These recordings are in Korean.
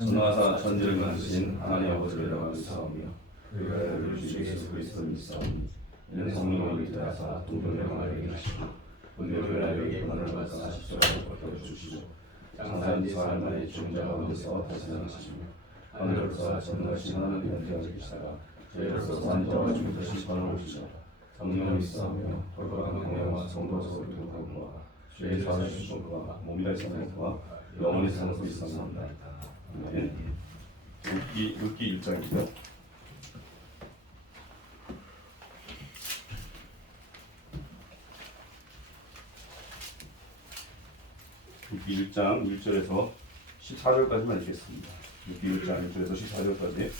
전능하사 천지를 만드신 하나님 아버지를 믿사오며 그가 우리 주 예수 그리스도를 믿사오니 이는 성령으로 잉태하사 동정명하게 하시고 본교를 알게 권한을 말씀하시소서 버텨 주시고 장사인 지 사흘 만에 죽은 자 가운데서 다시 살아나시며 하늘로서 전능하신 하나님 연대하여 계시다가 저희로서 산자와 죽은 자 심판을 오시라. 성령을 믿사오며 돌아가는 공회와 성도 소를 통하고 죄의 사하는 주님과 몸이라 사랑과 영원히 사는 것을 믿사옵나이다. 아멘. 룻기 1장이고요. 룻기 1장 1절에서 14절까지만 읽겠습니다. 룻기 1장 1절에서 14절까지.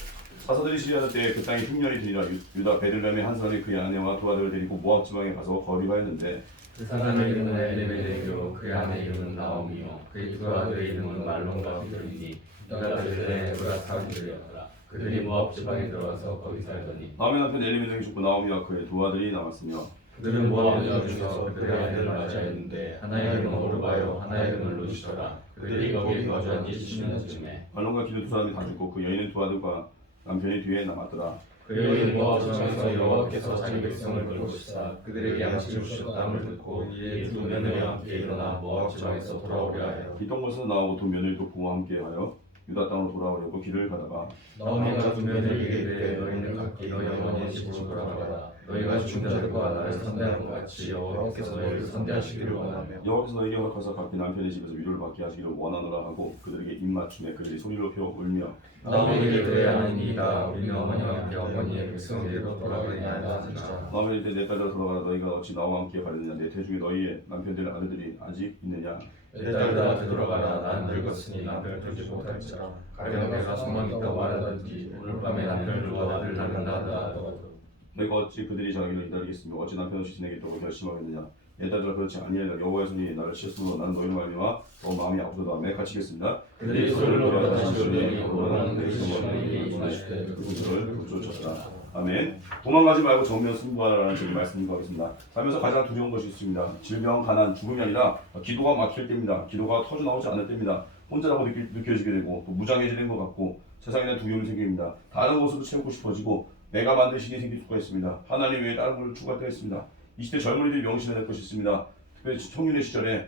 사사들이 시리하던 때에 그 땅에 흉년이 드니라. 유다 베들레헴의 한 사람이 그의 아내와 두 아들을 데리고 모압 지방에 가서 거류하였는데 그 사람의 이름은 엘리멜렉이요 그의 아내 이름은 나오미요 그의 두 아들의 이름은 말론과 비들이니 유다 베들레헴 에브라 사람들이었더라. 그들이 모압 지방에 들어가서 거기 살더니 나오미 남편 엘리멜렉이 죽고 나오미와 그의 두 아들이 남았으며 그들은 모압 여주에서 그들의 아내를 맞이하였는데 하나의 이름은 오르바요 하나의 이름은 루시더라. 그들이 거기에 거주한 지 10년쯤에 말론과 기드 두 사람이 다 죽고 그 여인은 두 아들과 남편이 뒤에 남았더라. 그 여인은 모압 지방에서 여호와께서 자기 백성을 걸으시사 그들에게 양식을 주셨다함을 듣고 이에 두 며느리와 함께 일어나 모압 지방에서 돌아오려 하여 이 동굴에서 나오고 두 며느리도 그와 함께하여 유다 땅으로 돌아오려고 길을 가다가 나오미가 두 며느리에게 이르되 너희는 각기 너희 어머니의 집으로 돌아가라. 너희가 죽은 자들과 나를 선대하는 것 같이 여호와께서 너희를 선대하시기를 원하며 여호와께서 너희에게 허락하사 각기 남편의 집에서 위로를 받게 하시기를 원하노라 하고 그들에게 입맞춤에 그들이 소리를 높여 울며 나오미에게 그의 아내니이다. 우리는 어머니와 함께 어머니의 백성에게로 돌아가느냐 하자. 나오미는 이제 내 딸들아 돌아가라. 너희가 어찌 나와 함께 가려느냐. 내 태중에 너희의 남편들 아들들이 아직 있느냐. 내 딸들아 되돌아가라. 난 늙었으니 남편을 두지 못할지라. 가령 내가 소망이 있다고 말하든지 오늘 밤에 남편을 두어 나를 낳는다 하더라도 내가 어찌 그들이 자기를 기다리겠으며 어찌 남편 없이 지내겠다고 결심하겠느냐. 내 딸들아 그렇지 아니하리라. 여호와의 손이 나를 치셨으므로 나는 너희를 말미암아 너 마음이 아프도다 하매 갇히겠습니다. 그들이 소리를 돌아 다시 오니 원하는 그리스도 원인이 임하시되 그들을 쫓았다. 아멘. 도망가지 말고 정면 승부하라는 제가 말씀드리겠습니다. 살면서 가장 두려운 것이 있습니다. 질병, 가난, 죽음이 아니라 기도가 막힐 때입니다. 기도가 터져 나오지 않을 때입니다. 혼자라고 느껴지게 되고 또 무장해지는 것 같고 세상에 대한 두려움이 생깁니다. 다른 것으로 채우고 싶어지고 내가 만든 신이 생길 수가 있습니다. 하나님 외에 다른 걸 추구할 때가 있습니다. 이 시대 젊은이들이 명심해야 될 것이 있습니다. 특별히 청년의 시절에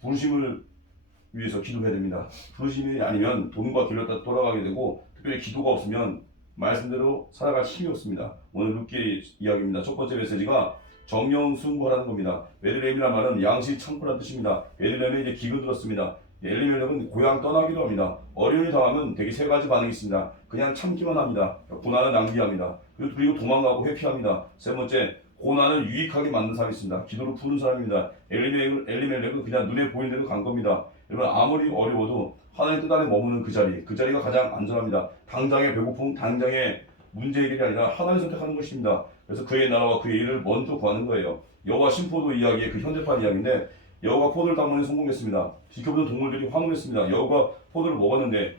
부르심을 위해서 기도해야 됩니다. 부르심이 아니면 돈과 길로 돌아가게 되고 특별히 기도가 없으면 말씀대로 살아갈 힘이 없습니다. 오늘 룻기의 이야기입니다. 첫 번째 메시지가 정령승부하라는 겁니다. 베들레헴이라는 말은 양식 창고라는 뜻입니다. 베들레헴에 이제 기근 들었습니다. 엘리멜렉은 고향 떠나기로 합니다. 어려움이 당하면 되게 세 가지 반응이 있습니다. 그냥 참기만 합니다. 고난을 낭비합니다. 그리고 도망가고 회피합니다. 세 번째, 고난을 유익하게 만든 사람이 있습니다. 기도로 푸는 사람입니다. 엘리멜렉은 그냥 눈에 보이는 대로 간 겁니다. 여러분 아무리 어려워도 하나님 뜻 안에 머무는 그 자리가 가장 안전합니다. 당장의 배고픔, 당장의 문제 해결이 아니라 하나님 선택하는 것입니다. 그래서 그의 나라와 그의 일을 먼저 구하는 거예요. 여호와 신포도 이야기의 그 현대판 이야기인데 여호와 포도를 따먹는 성공했습니다. 지켜보던 동물들이 환호했습니다. 여호가 포도를 먹었는데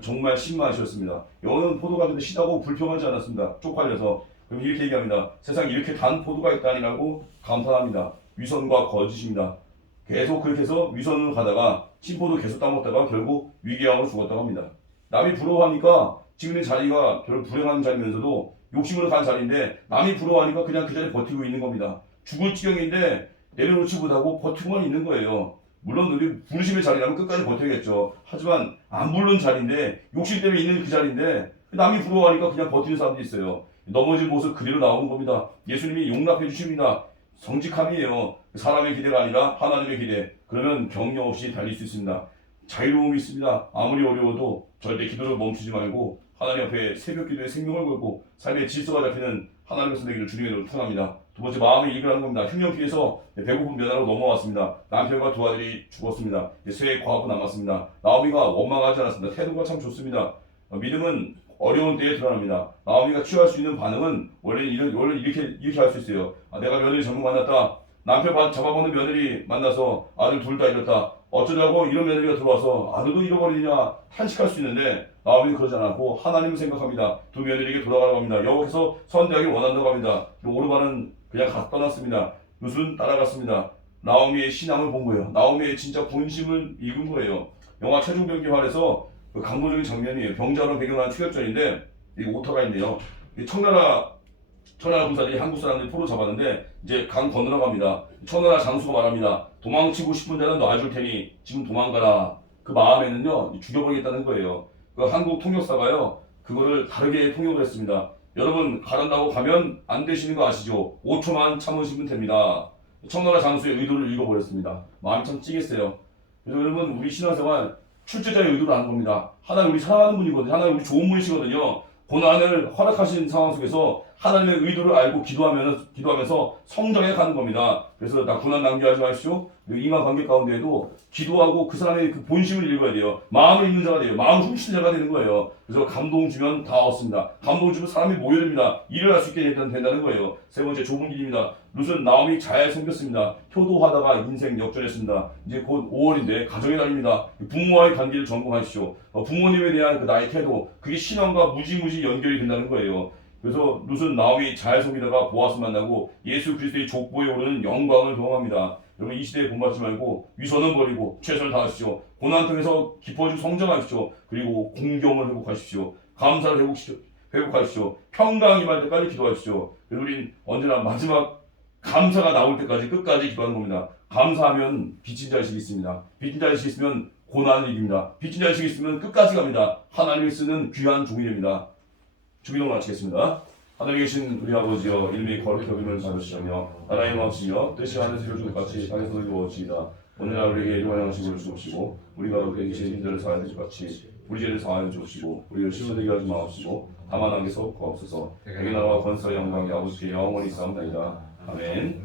정말 신맛이었습니다. 여호는 포도 가지고 시다고 불평하지 않았습니다. 쪽팔려서. 그럼 이렇게 얘기합니다. 세상에 이렇게 단 포도가 있다니라고 감탄합니다. 위선과 거짓입니다. 계속 그렇게 해서 위선으로 가다가 신포도 계속 따먹다가 결국 위기양으로 죽었다고 합니다. 남이 부러워하니까 지금 이 자리가 별로 불행한 자리면서도 욕심으로 간 자리인데 남이 부러워하니까 그냥 그 자리에 버티고 있는 겁니다. 죽을 지경인데 내려놓지 못하고 버티고만 있는 거예요. 물론 우리 부르심의 자리라면 끝까지 버텨야겠죠. 하지만 안 부른 자리인데 욕심 때문에 있는 그 자리인데 남이 부러워하니까 그냥 버티는 사람도 있어요. 넘어진 모습 그대로 나오는 겁니다. 예수님이 용납해 주십니다. 정직함이에요. 사람의 기대가 아니라 하나님의 기대. 그러면 격려 없이 달릴 수 있습니다. 자유로움이 있습니다. 아무리 어려워도 절대 기도를 멈추지 말고 하나님 앞에 새벽 기도에 생명을 걸고 삶의 질서가 잡히는 하나님의 선대기를 주님의 축원합니다. 두 번째, 마음의 이익을 하는 겁니다. 흉년 피해서 배고픈 며느리로 넘어왔습니다. 남편과 두 아들이 죽었습니다. 쇠 과하고 남았습니다. 나오미가 원망하지 않았습니다. 태도가 참 좋습니다. 믿음은 어려운 때에 드러납니다. 나오미가 취할 수 있는 반응은 원래 이렇게 할 수 있어요. 내가 며느리 잘못 만났다. 남편 잡아먹는 며느리 만나서 아들 둘 다 잃었다. 어쩌자고 이런 며느리가 들어와서 아들도 잃어버리냐 탄식할 수 있는데 나오미는 그러지 않았고 하나님을 생각합니다. 두 며느리에게 돌아가라고 합니다. 여호와께서 선대하기 원한다고 합니다. 오르바는 그냥 떠났습니다. 룻은 따라갔습니다. 나오미의 신앙을 본 거예요. 나오미의 진짜 본심을 읽은 거예요. 영화 최종병기활에서 그 감동적인 장면이에요. 병자로 배경한 추격전인데 이 오터가 있네요. 이 청나라 군사들이 한국 사람들이 포로 잡았는데 이제 강 건너갑니다. 청나라 장수가 말합니다. 도망치고 싶은 자는 놔줄 테니 지금 도망가라. 그 마음에는요 죽여버리겠다는 거예요. 그 한국 통역사가요 그거를 다르게 통역을 했습니다. 여러분 가란다고 가면 안 되시는 거 아시죠? 5초만 참으시면 됩니다. 청나라 장수의 의도를 읽어버렸습니다. 마음이 참 찌겠어요. 그래서 여러분 우리 신앙생활 출제자의 의도를 아는 겁니다. 하나님 우리 사랑하는 분이거든요. 하나님 우리 좋은 분이시거든요. 고난을 허락하신 상황 속에서 하나님의 의도를 알고 기도하면서 성장해 가는 겁니다. 그래서 나 고난 낭비하지 마십시오. 인간관계 가운데에도 기도하고 그 사람의 그 본심을 읽어야 돼요. 마음을 읽는 자가 돼요. 마음 훔치는 자가 되는 거예요. 그래서 감동 주면 다 얻습니다. 감동 주면 사람이 모여듭니다. 일을 할 수 있게 된다는 거예요. 세 번째 좁은 길입니다. 룻은 나오미 잘 섬겼습니다. 효도하다가 인생 역전했습니다. 이제 곧 5월인데 가정의 날입니다. 부모와의 관계를 점검하십시오. 부모님에 대한 그 나의 태도 그게 신앙과 무지무지 연결이 된다는 거예요. 그래서 룻은 나오미 잘 섬기다가 보아스 만나고 예수 그리스도의 족보에 오르는 영광을 경험합니다. 여러분 이 시대에 본받지 말고 위선은 버리고 최선을 다하십시오. 고난 통해서 깊어지고 성장하십시오. 그리고 공경을 회복하십시오. 감사를 회복하십시오. 평강 임할 때까지 기도하십시오. 그래서 우린 언제나 마지막 감사가 나올 때까지 끝까지 기도하는 겁니다. 감사하면 빚진 자식이 있습니다. 빚진 자식이 있으면 고난을 이깁니다. 빚진 자식이 있으면 끝까지 갑니다. 하나님이 쓰는 귀한 종이 됩니다. 주기도 마치겠습니다. 하늘에 계신 우리 아버지여 이름이 거룩히 여김을 받으시며 나라의 마음이시며 뜻이 하늘에서 이루어진 것 같이 땅에서도 이루어지이다. 오늘날 우리에게 일용할 양식을 주옵시고 우리가 우리에게 죄진 자를 사하여 줄 같이 우리 죄를 사하여 주옵시고 우리를 시험에 들게 하지 마옵시고 다만 악에서 구하옵소서. 대개 나라와 권세와 영광이 아버지께 영원히 있사옵나이다. 아멘.